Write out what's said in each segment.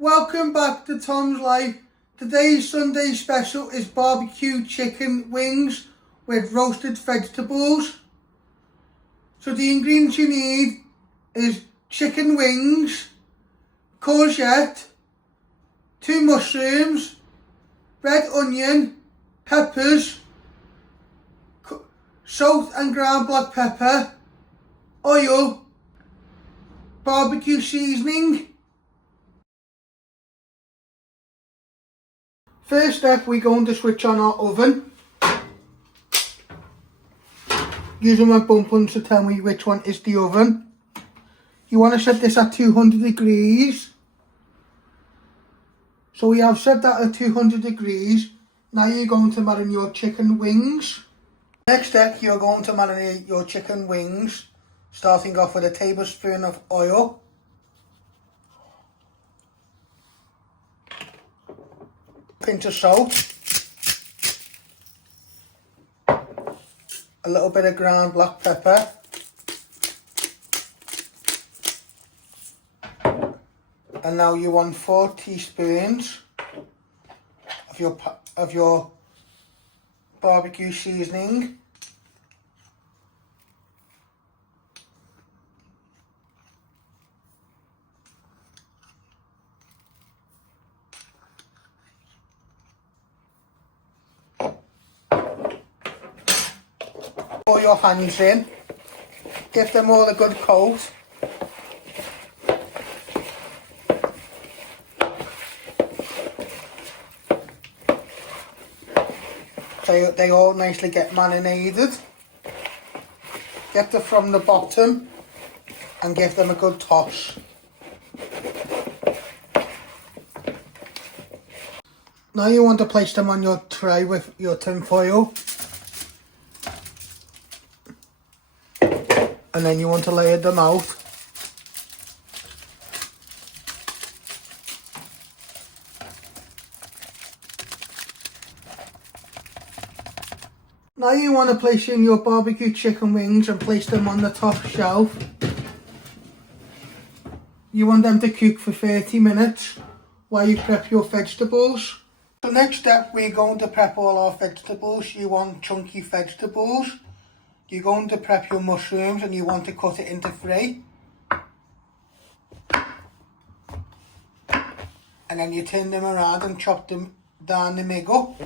Welcome back to Tom's Life. Today's Sunday special is barbecue chicken wings with roasted vegetables. So the ingredients you need is chicken wings, courgette, 2 mushrooms, red onion, peppers, salt and ground black pepper, oil, BBQ seasoning. First step, we're going to switch on our oven. Using my bumpers to tell me which one is the oven. You want to set this at 200 degrees. So we have set that at 200 degrees. Now you're going to marinate your chicken wings. Next step, you're going to marinate your chicken wings, starting off with a tablespoon of oil. Pinch of salt, a little bit of ground black pepper, and now you want 4 teaspoons of your barbecue seasoning. Pour your hands in, give them all a good coat. So they all nicely get marinated. Get them from the bottom and give them a good toss. Now you want to place them on your tray with your tin foil. And then you want to layer them out. Now you want to place in your barbecue chicken wings and place them on the top shelf. You want them to cook for 30 minutes while you prep your vegetables. So next step, we're going to prep all our vegetables. You want chunky vegetables. You're going to prep your mushrooms and you want to cut it into 3. And then you turn them around and chop them down the middle.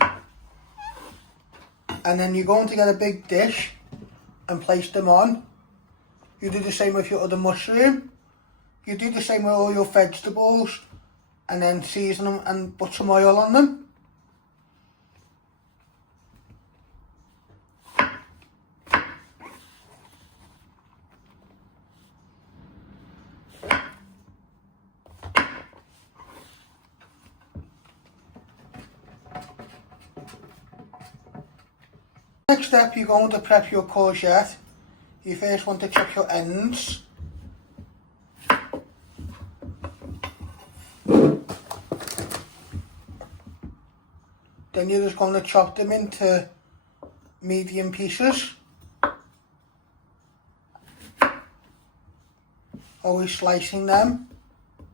And then you're going to get a big dish and place them on. You do the same with your other mushroom. You do the same with all your vegetables. And then season them and put some oil on them. Next step, you're going to prep your courgette. You first want to chop your ends. Then you're just going to chop them into medium pieces. Always slicing them. You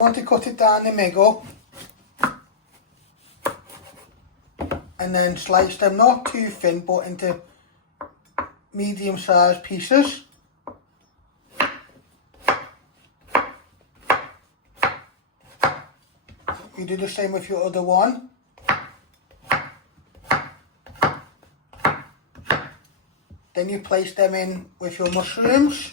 want to cut it down the middle. And then slice them not too thin but into medium sized pieces. You do the same with your other one. Then you place them in with your mushrooms.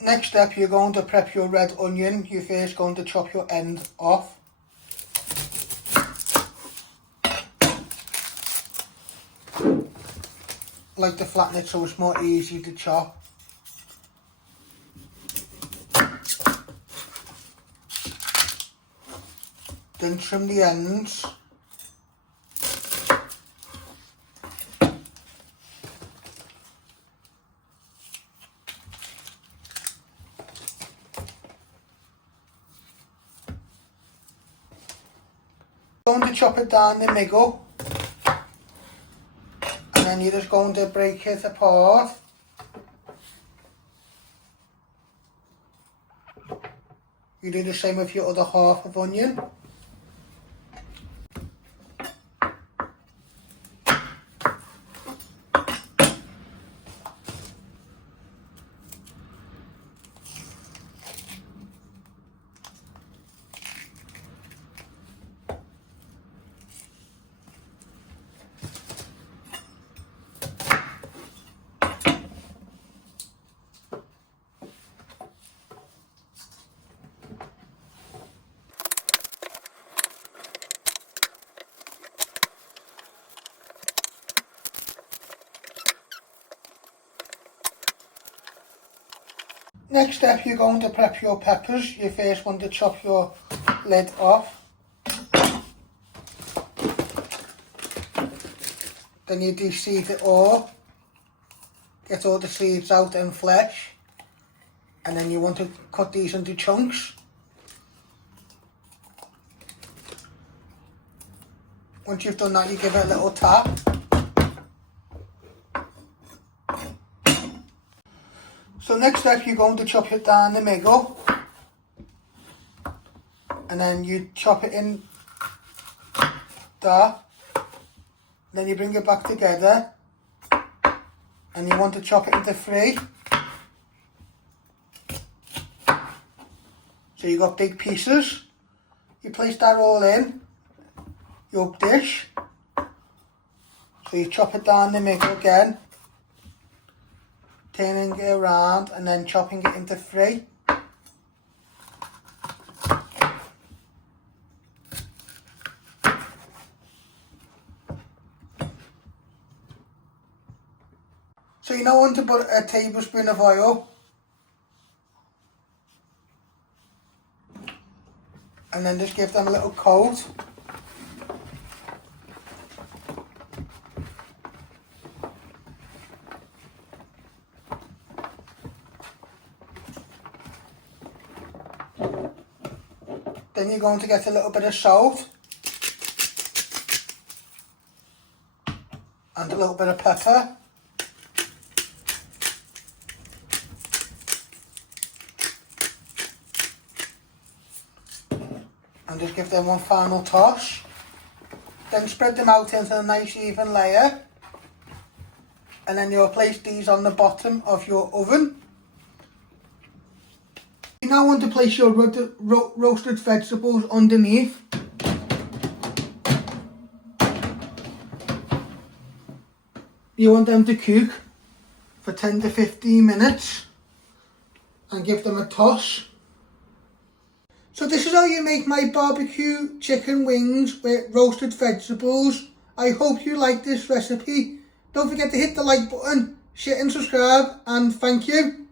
Next step, you're going to prep your red onion. You're first going to chop your end off. Like to flatten it so it's more easy to chop. Then trim the ends. Going to chop it down the middle. then you're just going to break it apart. You do the same with your other half of onion. Next step, you're going to prep your peppers. You first want to chop your lid off. Then you de-seed it all. Get all the seeds out and flesh. And then you want to cut these into chunks. Once you've done that, you give it a little tap. So next step, you're going to chop it down the middle, and then you chop it in there, then you bring it back together, and you want to chop it into three. So you got big pieces. You place that all in your dish. So you chop it down the middle again, turning it around and then chopping it into three. So you now want to put a tablespoon of oil, and then just give them a little coat. Then you're going to get a little bit of salt and a little bit of pepper. And just give them one final toss. Then spread them out into a nice even layer. And then you'll place these on the bottom of your oven. You now want to place your roasted vegetables underneath. You want them to cook for 10 to 15 minutes and give them a toss. So this is how you make my barbecue chicken wings with roasted vegetables. I hope you like this recipe. Don't forget to hit the like button, share and subscribe, and thank you.